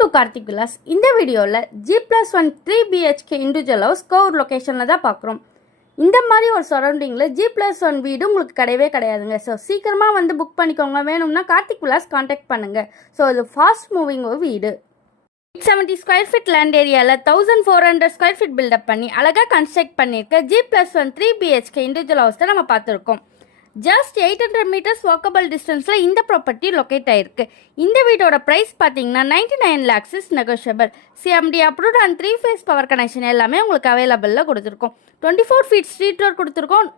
to Karthik Villas. இந்த வீடியோவில் G+1 3 BHK individual house Kovur லொக்கேஷனில் தான் பார்க்குறோம். இந்த மாதிரி ஒரு சரௌண்டிங்கில் G+1 வீடு உங்களுக்கு கிடையவே கிடையாதுங்க. ஸோ சீக்கிரமாக வந்து புக் பண்ணிக்கோங்க. வேணும்னா கார்த்திக் விலாஸ் கான்டாக்ட் பண்ணுங்கள். ஸோ இது ஃபாஸ்ட் மூவிங் ஒரு வீடு. 870 ஸ்கொயர் ஃபீட் லேண்ட் ஏரியாவில் 1400 ஸ்கொயர் ஃபீட் பில்டப் பண்ணி அழகாக கன்ஸ்ட்ரக்ட் பண்ணியிருக்க G+1 3 BHK இண்டிவிஜுவல் ஹவுஸ் தான் நம்ம பார்த்துருக்கோம். ஜஸ்ட் 800 மீட்டர்ஸ் வாக்கபிள் டிஸ்டன்ஸில் இந்த ப்ராப்பர்ட்டி லொக்கேட் ஆகிருக்கு. இந்த வீடோட ப்ரைஸ் பார்த்தீங்கன்னா 99 lakhs is negotiable. CMD approved and 3 phase power connection எல்லாமே உங்களுக்கு அவைலபிளில் கொடுத்துருக்கோம். 24 feet ஸ்ட்ரீட் டோர் கொடுத்துருக்கோம்.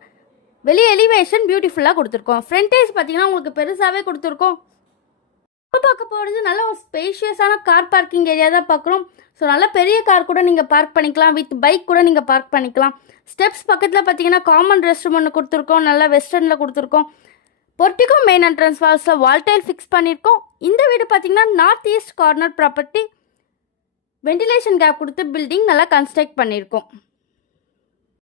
வெளியே எலிவேஷன் பியூட்டிஃபுல்லாக கொடுத்துருக்கோம். ஃப்ரண்டேஜ் பார்த்தீங்கன்னா உங்களுக்கு பெருசாகவே கொடுத்துருக்கோம். இப்போ பார்க்க போகிறது நல்ல ஒரு ஸ்பேஷியஸான கார் பார்க்கிங் ஏரியா தான் பார்க்குறோம். ஸோ நல்ல பெரிய கார் கூட நீங்கள் பார்க் பண்ணிக்கலாம். வித் பைக் கூட நீங்கள் பார்க் பண்ணிக்கலாம். ஸ்டெப்ஸ் பக்கத்தில் பார்த்தீங்கன்னா காமன் ரெஸ்ட் ரூம் ஒன்று கொடுத்துருக்கோம். நல்லா வெஸ்டர்னில் கொடுத்துருக்கோம். பொர்ட்டிகோ மெயின் என்ட்ரன்ஸ் வால்ஸில் வால்டைல் ஃபிக்ஸ் பண்ணியிருக்கோம். இந்த வீடு பார்த்தீங்கன்னா north east corner property. Ventilation gap கொடுத்து பில்டிங் நல்லா கன்ஸ்ட்ரக்ட் பண்ணியிருக்கோம்.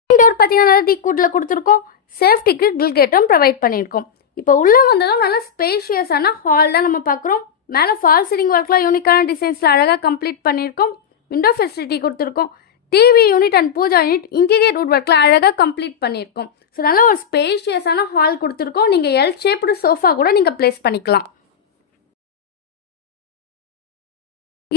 டோர் பார்த்தீங்கன்னா நல்லா டீ கூட்டில் கொடுத்துருக்கோம். சேஃப்டிக்கு கில் கேட்டும் ப்ரொவைட் பண்ணியிருக்கோம். இப்போ உள்ளே வந்ததும் நல்லா ஸ்பேஷியஸான ஹால் தான் நம்ம பார்க்குறோம். மேலே ஃபால் சீலிங் ஒர்க்லாம் யூனிக்கான டிசைன்ஸில் அழகாக கம்ப்ளீட் பண்ணியிருக்கோம். விண்டோ ஃபெசிலிட்டி கொடுத்துருக்கோம். TV unit and puja unit interior wood ஒர்க்கில் அழகாக கம்ப்ளீட் பண்ணியிருக்கோம். ஸோ நல்ல ஒரு ஸ்பேஷியஸான ஹால் கொடுத்துருக்கோம். நீங்கள் எல் ஷேப்டு சோஃபா கூட நீங்கள் பிளேஸ் பண்ணிக்கலாம்.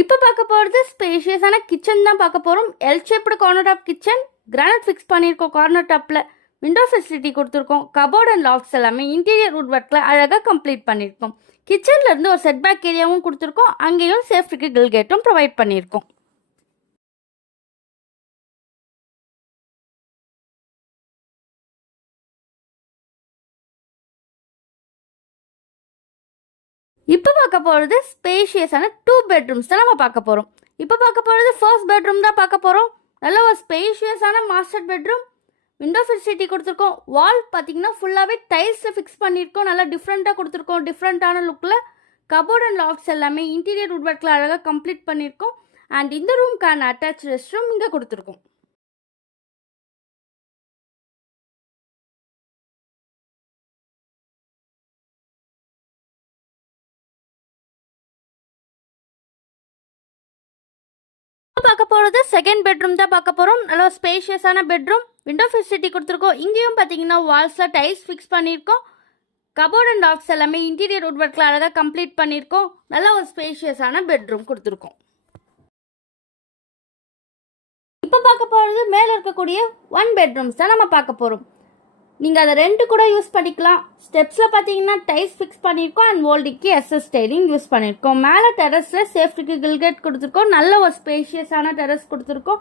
இப்போ பார்க்க போகிறது ஸ்பேஷியஸான கிச்சன் தான் பார்க்க போகிறோம். L shaped corner top kitchen. Granite fix பண்ணியிருக்கோம் கார்னர் டாப்பில். விண்டோ ஃபெசிலிட்டி கொடுத்துருக்கோம். கபோர்ட் அண்ட் லாக்ஸ் எல்லாமே இன்டீரியர் வுட் ஒர்க்கில் அழகாக கம்ப்ளீட் பண்ணியிருக்கோம். கிச்சன்லேருந்து ஒரு செட்பேக் ஏரியாவும் கொடுத்துருக்கோம். அங்கேயும் சேஃப்டிக்கு கில் கேட்டும் ப்ரொவைட் பண்ணியிருக்கோம். இப்போ பார்க்க போகிறது ஸ்பேஷியஸான 2 bedrooms தான் நம்ம பார்க்க போகிறோம். இப்போ பார்க்க போகிறது ஃபர்ஸ்ட் பெட்ரூம் தான் பார்க்க போகிறோம். நல்ல ஒரு ஸ்பேஷியஸான மாஸ்டர் பெட்ரூம். விண்டோ ஃபெசிலிட்டி கொடுத்துருக்கோம். வால் பார்த்தீங்கன்னா ஃபுல்லாகவே டைல்ஸில் ஃபிக்ஸ் பண்ணியிருக்கோம். நல்லா டிஃப்ரெண்ட்டாக கொடுத்துருக்கோம். டிஃப்ரெண்ட்டான லுக்கில் கபோர்ட் அண்ட் லாக்ஸ் எல்லாமே இன்டீரியர் வுட் ஒர்க்கில் அழகாக கம்ப்ளீட் பண்ணியிருக்கோம். அண்ட் இந்த ரூம்க்கான அட்டாச் ரெஸ்ட் ரூம் இங்கே கொடுத்துருக்கோம். பார்க்க போகிறது செகண்ட் பெட்ரூம் தான் பார்க்க போகிறோம். நல்ல ஸ்பேஷியஸான பெட்ரூம். விண்டோ ஃபெசிலிட்டி கொடுத்துருக்கோம். இங்கேயும் பார்த்தீங்கன்னா வால்ஸில் டைல்ஸ் ஃபிக்ஸ் பண்ணியிருக்கோம். கபோர்ட் அண்ட் லாக்ஸ் எல்லாமே இன்டீரியர் வுட் ஒர்க்கில் அழகாக கம்ப்ளீட் பண்ணியிருக்கோம். நல்ல ஒரு ஸ்பேஷியஸான பெட்ரூம் கொடுத்துருக்கோம். இப்போ பார்க்க போகிறது மேலே இருக்கக்கூடிய 1 bedrooms தான் நம்ம பார்க்க போகிறோம். நீங்கள் அதை ரெண்டு கூட யூஸ் பண்ணிக்கலாம். ஸ்டெப்ஸில் பார்த்தீங்கன்னா டைல்ஸ் ஃபிக்ஸ் பண்ணியிருக்கோம். அண்ட் ஓல்டிக்கு எஸ்எஸ் ஸ்டைலிங் யூஸ் பண்ணியிருக்கோம். மேலே டெரஸில் சேஃப்டிக்கு கில்கேட் கொடுத்துருக்கோம். நல்ல ஒரு ஸ்பேஷியஸான டெரஸ் கொடுத்துருக்கோம்.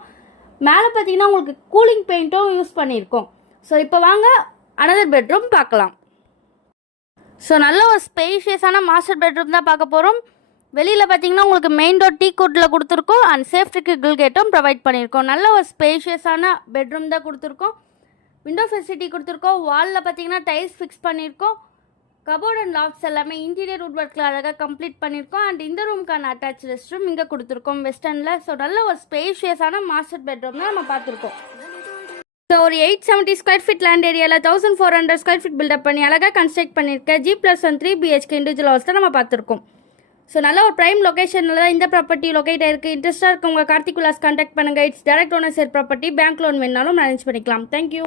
மேலே பார்த்தீங்கன்னா உங்களுக்கு கூலிங் பெயிண்ட்டும் யூஸ் பண்ணியிருக்கோம். ஸோ இப்போ வாங்க அனதர் பெட்ரூம் பார்க்கலாம். ஸோ நல்ல ஒரு ஸ்பேஷியஸான மாஸ்டர் பெட்ரூம் தான் பார்க்க போகிறோம். வெளியில் பார்த்தீங்கன்னா உங்களுக்கு மெயின் டோர் டீ கூட்டில் கொடுத்துருக்கோம். அண்ட் சேஃப்டிக்கு கில்கேட்டும் ப்ரொவைட் பண்ணியிருக்கோம். நல்ல ஒரு ஸ்பேஷியஸான பெட்ரூம் தான் கொடுத்துருக்கோம். விண்டோ ஃபெசிலிட்டி கொடுத்துருக்கோம். வாலில் பார்த்தீங்கன்னா டைல்ஸ் ஃபிக்ஸ் பண்ணியிருக்கோம். கபோர்ட் அண்ட் லாக்ஸ் எல்லாமே இன்டீரியர் வுட் ஒர்க்கில் அழகாக கம்ப்ளீட் பண்ணியிருக்கோம். அண்ட் இந்த ரூமுக்கான அட்டாச் ரெஸ்ட் ரூம் இங்கே கொடுத்துருக்கோம் வெஸ்டர்னில். ஸோ நல்ல ஒரு ஸ்பேஷியஸான மாஸ்டர் பெட்ரூம் தான் நம்ம பார்த்துருக்கோம். ஸோ ஒரு 870 ஸ்கொயர் ஃபீட் லேண்ட் ஏரியாவில் 1400 ஸ்கொயர் ஃபீட் பில்டப் பண்ணி அழகாக கன்ஸ்ட்ரக்ட் பண்ணியிருக்க G+1 3 BHK இண்டிவிஜுவல் ஹவுஸ் தான் நம்ம பார்த்துருக்கோம். ஸோ நல்ல ஒரு ப்ரைம் லொக்கேஷனில் தான் இந்த ப்ராப்பர்ட்டி லொக்கேட் ஆயிருக்கு. இன்ட்ரெஸ்ட்டாக இருக்கவங்க கார்த்திக் விலாஸ் கான்டாக்ட் பண்ணுங்கள். It's direct owner share property. Bank loan வேணாலும் மேனேஜ் பண்ணிக்கலாம். தேங்க்யூ.